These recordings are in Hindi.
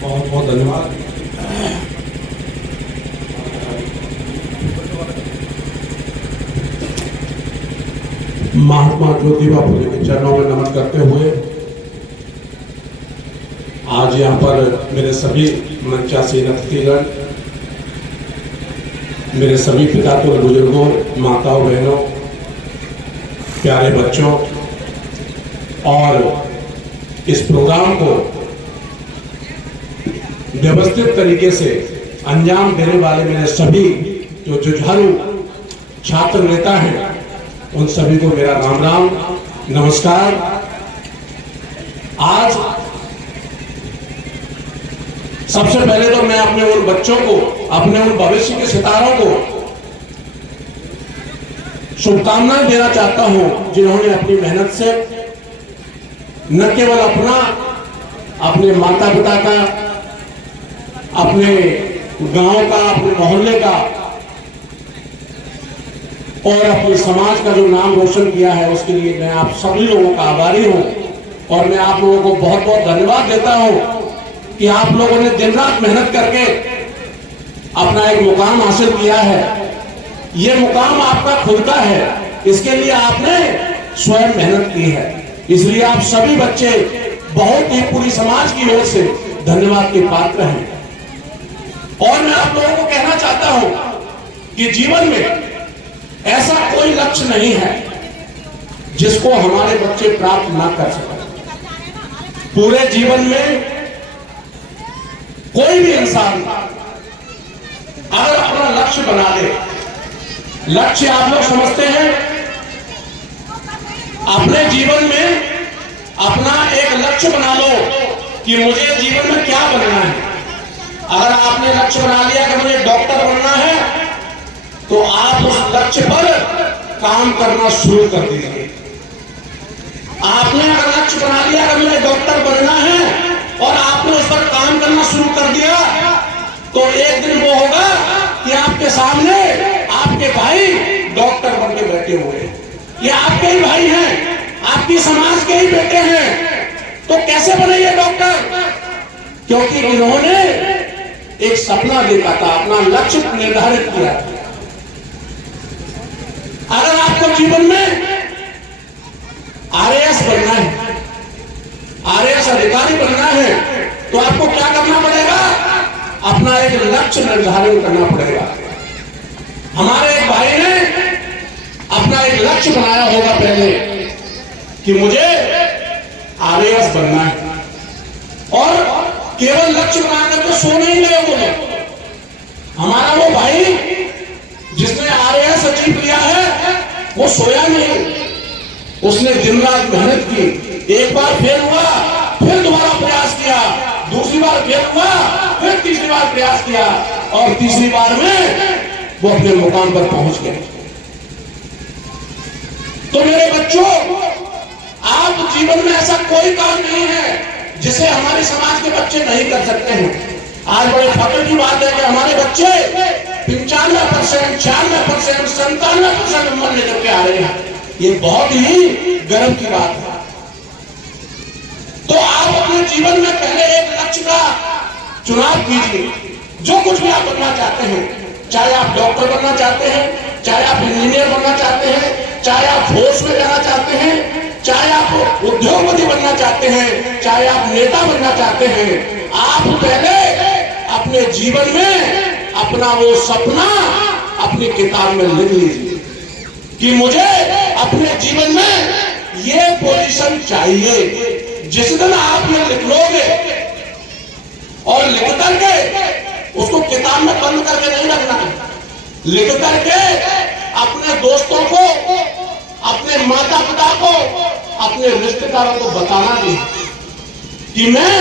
बहुत बहुत धन्यवाद। महात्मा ज्योतिबा फुले के चरणों में नमन करते हुए आज यहाँ पर मेरे सभी मंचासीन अतिथिगण, मेरे सभी पितातुल्य बुजुर्गों, माताओं, बहनों, प्यारे बच्चों और इस प्रोग्राम को व्यवस्थित तरीके से अंजाम देने वाले मेरे सभी जो जुझारू छात्र नेता हैं, उन सभी को मेरा राम राम, नमस्कार। आज सबसे पहले तो मैं अपने उन बच्चों को, अपने उन भविष्य के सितारों को शुभकामनाएं देना चाहता हूं, जिन्होंने अपनी मेहनत से न केवल अपने माता पिता का, अपने गांव का, अपने मोहल्ले का और अपने समाज का जो नाम रोशन किया है, उसके लिए मैं आप सभी लोगों का आभारी हूं। और मैं आप लोगों को बहुत बहुत धन्यवाद देता हूं कि आप लोगों ने दिन रात मेहनत करके अपना एक मुकाम हासिल किया है। ये मुकाम आपका खुद का है, इसके लिए आपने स्वयं मेहनत की है। इसलिए आप सभी बच्चे बहुत ही पूरी समाज की ओर से धन्यवाद के पात्र हैं। और मैं आप लोगों को कहना चाहता हूं कि जीवन में ऐसा कोई लक्ष्य नहीं है जिसको हमारे बच्चे प्राप्त ना कर सकें। पूरे जीवन में कोई भी इंसान अगर अपना लक्ष्य बना ले, लक्ष्य आप लोग समझते हैं, अपने जीवन में अपना एक लक्ष्य बना लो कि मुझे जीवन में क्या बनना है। अगर आपने लक्ष्य बना लिया कि मुझे डॉक्टर बनना है, तो आप उस लक्ष्य पर काम करना शुरू कर दीजिए। आपने अगर लक्ष्य बना लिया कि मुझे डॉक्टर बनना है और आपने उस पर काम करना शुरू कर दिया, तो एक दिन वो होगा कि आपके सामने आपके भाई डॉक्टर बन के बैठे हुए हैं। ये आपके ही भाई हैं, आपकी समाज के ही बेटे हैं, तो कैसे बने ये डॉक्टर? क्योंकि इन्होंने एक सपना देखा था, अपना लक्ष्य निर्धारित किया था। अगर आपको जीवन में आरएएस बनना है, आरएएस अधिकारी बनना है, तो आपको क्या करना पड़ेगा? अपना एक लक्ष्य निर्धारण करना पड़ेगा। हमारे एक भाई ने अपना एक लक्ष्य बनाया होगा पहले कि मुझे आरएएस बनना है, और केवल लक्ष्य बनाकर तो सो नहीं गए वो लोग। हमारा वो भाई जिसने आरएएस अचीव किया है, वो सोया नहीं, उसने दिन रात मेहनत की। एक बार फेल हुआ, फिर दोबारा प्रयास किया, दूसरी बार फेल हुआ, फिर तीसरी बार प्रयास किया, और तीसरी बार में वो अपने मुकाम पर पहुंच गए। तो मेरे बच्चों, आप जीवन में ऐसा कोई काम नहीं है जिसे हमारे समाज के बच्चे नहीं कर सकते हैं। आज बड़े फख्र की बात है कि हमारे बच्चे 95%, 96%, 97% नंबर लेकर के आ रहे हैं। ये बहुत ही गर्व की बात है। तो आप अपने जीवन में पहले एक लक्ष्य का चुनाव कीजिए। जो कुछ भी आप बनना चाहते हैं, चाहे आप डॉक्टर बनना चाहते हैं, चाहे आप इंजीनियर बनना चाहते हैं, चाहे आप फोर्स में जाना चाहते हैं, चाहे आप उद्योगपति बनना चाहते हैं, चाहे आप नेता बनना चाहते हैं, आप पहले अपने जीवन में अपना वो सपना अपनी किताब में लिख लीजिए कि मुझे अपने जीवन में ये पोजीशन चाहिए। जिस दिन आप ये लिख लोगे और लिख करके उसको किताब में बंद करके नहीं रखना है, लिख करके अपने दोस्तों को, अपने माता पिता को, अपने रिश्तेदारों को बताना भी कि मैं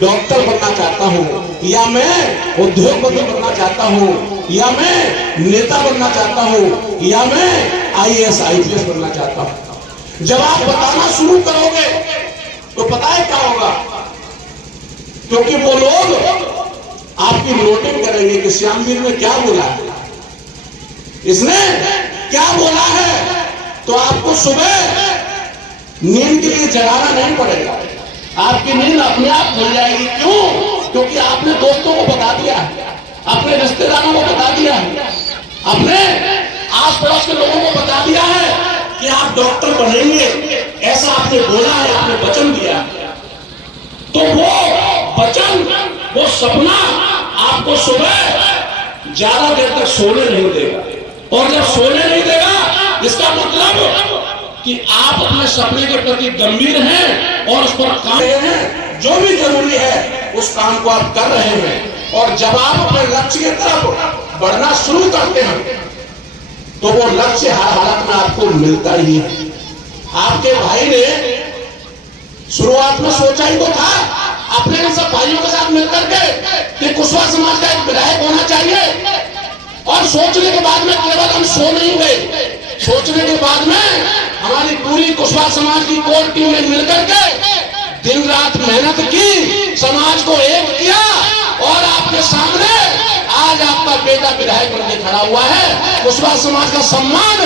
डॉक्टर बनना चाहता हूं, या मैं उद्योगपति बनना चाहता हूं, या मैं नेता बनना चाहता हूं, या मैं आईएएस आईपीएस बनना चाहता हूं। जब आप बताना शुरू करोगे तो पता है क्या होगा? क्योंकि वो लोग आपकी नोटिंग करेंगे कि श्यामवीर ने क्या बोला है, इसने क्या बोला है। तो आपको सुबह नींद के लिए जगाना नहीं पड़ेगा, आपकी नींद अपने आप खुल जाएगी। क्यों? क्योंकि आपने दोस्तों को बता दिया है, अपने रिश्तेदारों को बता दिया है, अपने आस पड़ोस के लोगों को बता दिया है कि आप डॉक्टर बनेंगे, ऐसा आपने बोला है, आपने वचन दिया। तो वो वचन, वो सपना आपको सुबह ज्यादा देर तक सोने नहीं देगा, और जब सोने नहीं देगा इसका मतलब कि आप अपने सपने के प्रति गंभीर हैं और उस पर काम कर रहे हैं। जो भी जरूरी है उस काम को आप कर रहे हैं, और जब आप अपने लक्ष्य की तरफ बढ़ना शुरू करते हैं तो वो लक्ष्य हर हालत में आपको मिलता ही है। आपके भाई ने शुरुआत में सोचा ही तो था अपने सब भाइयों के साथ मिलकर के कि कुशवाहा समाज का एक विधायक होना चाहिए, और सोचने के बाद में केवल हम सो नहीं गए, सोचने के बाद में हमारी पूरी कुशवाहा समाज की कोर टीम ने मिलकर के दिन रात मेहनत की, समाज को एक किया, और आपके सामने आज आपका बेटा विधायक बनके खड़ा हुआ है। कुशवाहा समाज का सम्मान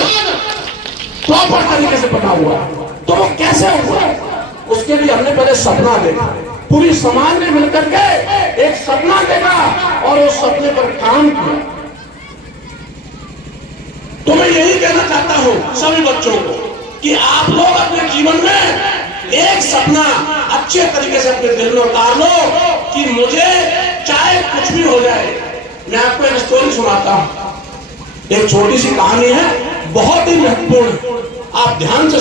प्रॉपर तरीके से बना हुआ है। तो वो कैसे हुआ, उसके लिए हमने पहले सपना देखा, पूरी समाज ने मिलकर के एक सपना देखा और उस सपने पर काम किया। तो मैं यही कहना चाहता हूं सभी बच्चों को कि आप लोग अपने जीवन में एक सपना अच्छे तरीके से अपने दिल में उतार लो कि मुझे चाहे कुछ भी हो जाए। मैं आपको एक स्टोरी सुनाता हूं, एक छोटी सी कहानी है, बहुत ही महत्वपूर्ण, आप ध्यान से